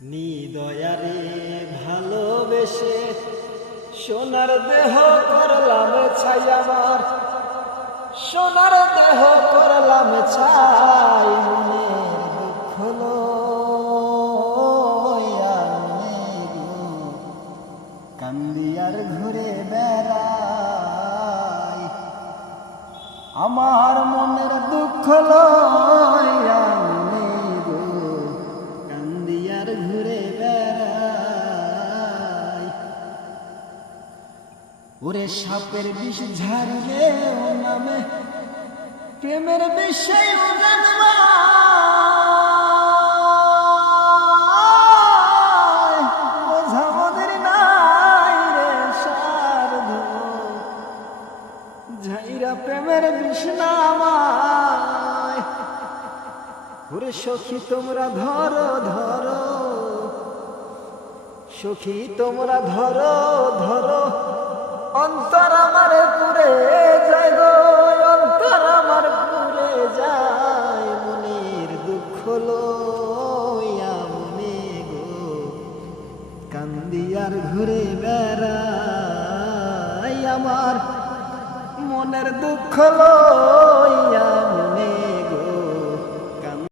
নিদয়ারে ভালোবেসে সোনার দেহ করলাম ছাই আমার, সোনার দেহ করলাম ছাই। মনের দুঃখ লইয়া কান্দি আর ঘুরে বেড়াই, আমার মনের দুঃখ লইয়া কান্দি আর ঘুরে বেড়াই। ওরে সাপের বিষ ঝাড়িলে ও নামে প্রেমের বিষয় বোঝাবদের নাই রে সারধু ঝাইরা প্রেমের বিষ নামায়। ওরে সখী তোমরা ধরো ধরো, সখী তোমরা ধরো ধরো, অন্তর আমার পুরে যায় গো, অন্তর আমার পুরে যায়। মনের দুঃখ লইয়া মনে গো কান্দি আর ঘুরে বেড়াই, আমার মনের দুঃখ লইয়া মনে